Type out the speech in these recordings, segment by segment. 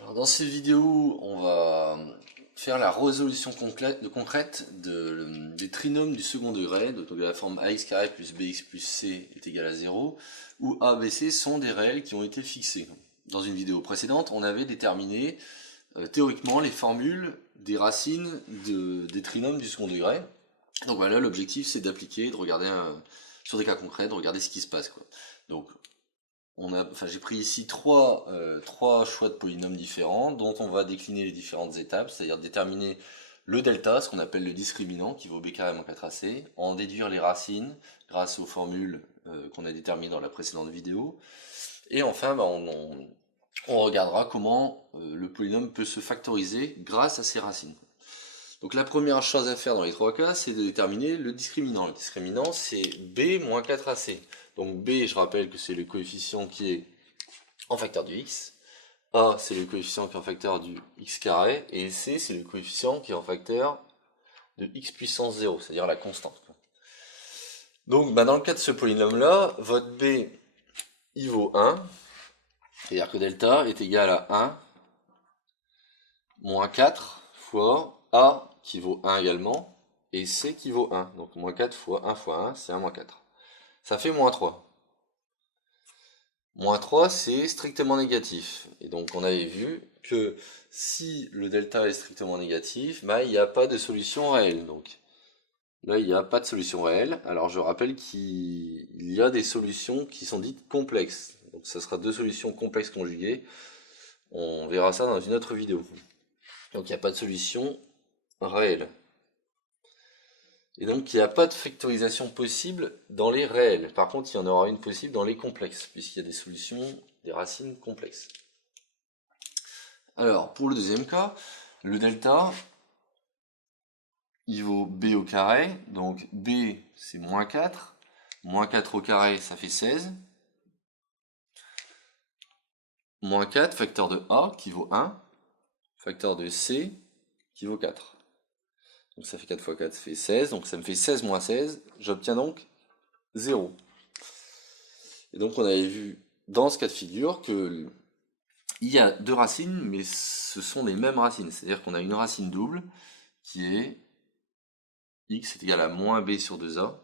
Alors, dans cette vidéo, on va faire la résolution concrète des trinômes du second degré, donc de la forme ax carré plus bx plus c est égal à 0, où a, b, c sont des réels qui ont été fixés. Dans une vidéo précédente, on avait déterminé théoriquement les formules des racines des trinômes du second degré. Donc voilà, l'objectif c'est d'appliquer, de regarder sur des cas concrets, de regarder ce qui se passe, quoi. Donc j'ai pris ici trois choix de polynômes différents dont on va décliner les différentes étapes, c'est-à-dire déterminer le delta, ce qu'on appelle le discriminant, qui vaut b carré moins 4ac, en déduire les racines grâce aux formules qu'on a déterminées dans la précédente vidéo, et enfin on regardera comment le polynôme peut se factoriser grâce à ces racines. Donc la première chose à faire dans les trois cas, c'est de déterminer le discriminant. Le discriminant, c'est b moins 4ac. Donc b, je rappelle que c'est le coefficient qui est en facteur du x. A, c'est le coefficient qui est en facteur du x carré. Et c, c'est le coefficient qui est en facteur de x puissance 0, c'est-à-dire la constante. Donc dans le cas de ce polynôme-là, votre b, il vaut 1. C'est-à-dire que delta est égal à 1 moins 4 fois a qui vaut 1 également, et c qui vaut 1. Donc moins 4 fois 1 fois 1, c'est 1 moins 4. Ça fait moins 3. Moins 3, c'est strictement négatif. Et donc on avait vu que si le delta est strictement négatif, bah, il n'y a pas de solution réelle. Donc là, il n'y a pas de solution réelle. Alors je rappelle qu'il y a des solutions qui sont dites complexes. Donc ça sera deux solutions complexes conjuguées. On verra ça dans une autre vidéo. Donc il n'y a pas de solution réelle. Et donc il n'y a pas de factorisation possible dans les réels. Par contre, il y en aura une possible dans les complexes, puisqu'il y a des solutions, des racines complexes. Alors, pour le deuxième cas, le delta, il vaut b au carré. Donc b, c'est moins 4. Moins 4 au carré, ça fait 16. Moins 4, facteur de a, qui vaut 1. Facteur de c, qui vaut 4. Donc ça fait 4 fois 4, ça fait 16. Donc ça me fait 16 moins 16. J'obtiens donc 0. Et donc on avait vu dans ce cas de figure que il y a deux racines, mais ce sont les mêmes racines. C'est-à-dire qu'on a une racine double qui est x est égal à moins b sur 2a.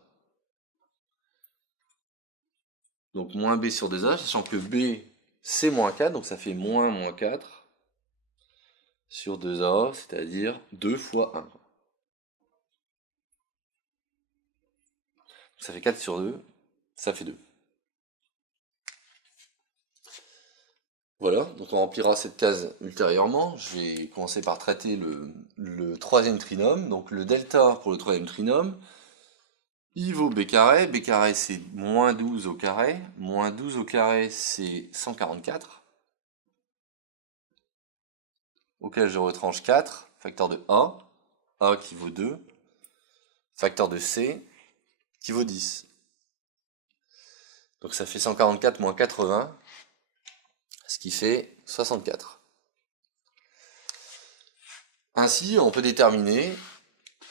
Donc moins b sur 2a, sachant que b c'est moins 4, donc ça fait moins 4 sur 2a, c'est-à-dire 2 fois 1. Ça fait 4 sur 2, ça fait 2. Voilà, donc on remplira cette case ultérieurement. Je vais commencer par traiter le troisième trinôme. Donc le delta pour le troisième trinôme, il vaut b carré c'est moins 12 au carré, moins 12 au carré c'est 144, auquel je retranche 4, facteur de a qui vaut 2, facteur de c qui vaut 10. Donc ça fait 144 moins 80, ce qui fait 64. Ainsi, on peut déterminer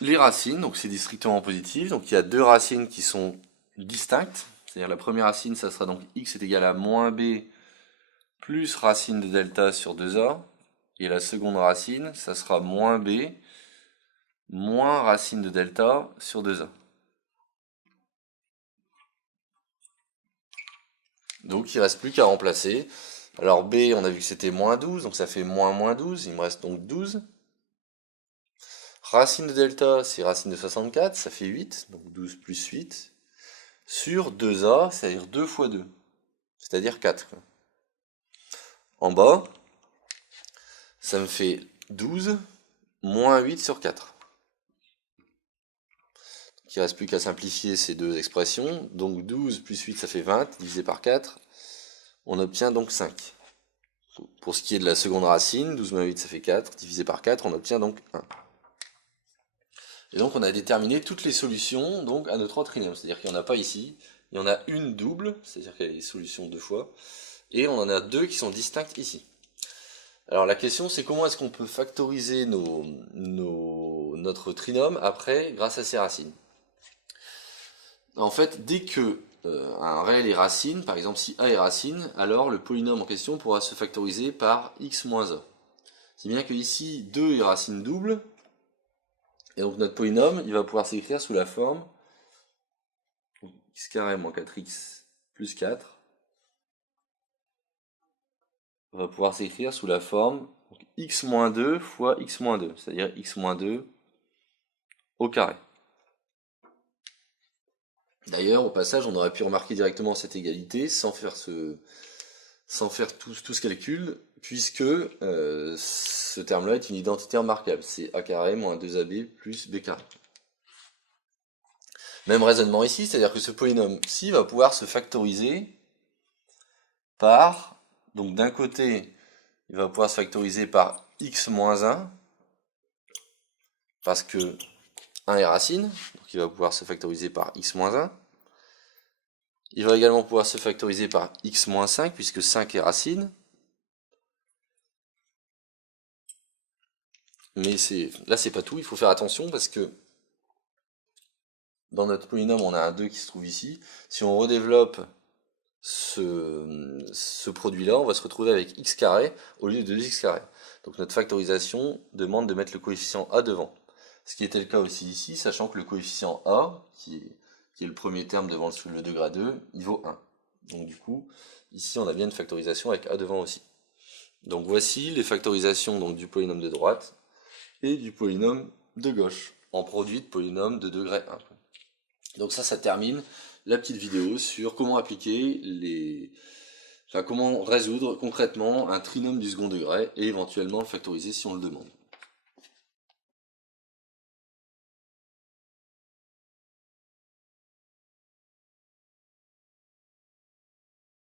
les racines, donc c'est des strictement positifs, donc il y a deux racines qui sont distinctes, c'est-à-dire la première racine, ça sera donc x est égal à moins b plus racine de delta sur 2a, et la seconde racine, ça sera moins b moins racine de delta sur 2a. Donc il ne reste plus qu'à remplacer. Alors b, on a vu que c'était moins 12, donc ça fait moins 12, il me reste donc 12. Racine de delta, c'est racine de 64, ça fait 8, donc 12 plus 8, sur 2a, c'est-à-dire 2 fois 2, c'est-à-dire 4. En bas, ça me fait 12 moins 8 sur 4. Donc il ne reste plus qu'à simplifier ces deux expressions. Donc 12 plus 8, ça fait 20, divisé par 4. On obtient donc 5. Pour ce qui est de la seconde racine, 12 moins 8, ça fait 4, divisé par 4, on obtient donc 1. Et donc on a déterminé toutes les solutions donc, à nos trois trinômes. C'est-à-dire qu'il n'y en a pas ici, il y en a une double, c'est-à-dire qu'il y a des solutions deux fois, et on en a deux qui sont distinctes ici. Alors la question c'est comment est-ce qu'on peut factoriser notre trinôme après grâce à ces racines. En fait, dès que un réel est racine, par exemple si A est racine, alors le polynôme en question pourra se factoriser par x moins a. Si bien que ici 2 est racine double, et donc notre polynôme il va pouvoir s'écrire sous la forme x carré moins 4x plus 4 va pouvoir s'écrire sous la forme donc, x moins 2 fois x moins 2, c'est-à-dire x moins 2 au carré. D'ailleurs, au passage, on aurait pu remarquer directement cette égalité sans faire tout ce calcul, puisque ce terme-là est une identité remarquable. C'est a carré moins 2ab plus b carré. Même raisonnement ici, c'est-à-dire que ce polynôme-ci va pouvoir se factoriser par, donc d'un côté, il va pouvoir se factoriser par x moins 1, parce que 1 est racine, donc il va pouvoir se factoriser par x moins 1. Il va également pouvoir se factoriser par x moins 5, puisque 5 est racine. Mais là, c'est pas tout, il faut faire attention, parce que dans notre polynôme, on a un 2 qui se trouve ici. Si on redéveloppe ce produit-là, on va se retrouver avec x carré au lieu de 2x carré. Donc notre factorisation demande de mettre le coefficient a devant. Ce qui était le cas aussi ici, sachant que le coefficient a, qui est le premier terme devant le degré à 2, il vaut 1. Donc du coup, ici on a bien une factorisation avec a devant aussi. Donc voici les factorisations donc, du polynôme de droite et du polynôme de gauche, en produit de polynôme de degré 1. Donc ça termine la petite vidéo sur comment appliquer comment résoudre concrètement un trinôme du second degré et éventuellement le factoriser si on le demande.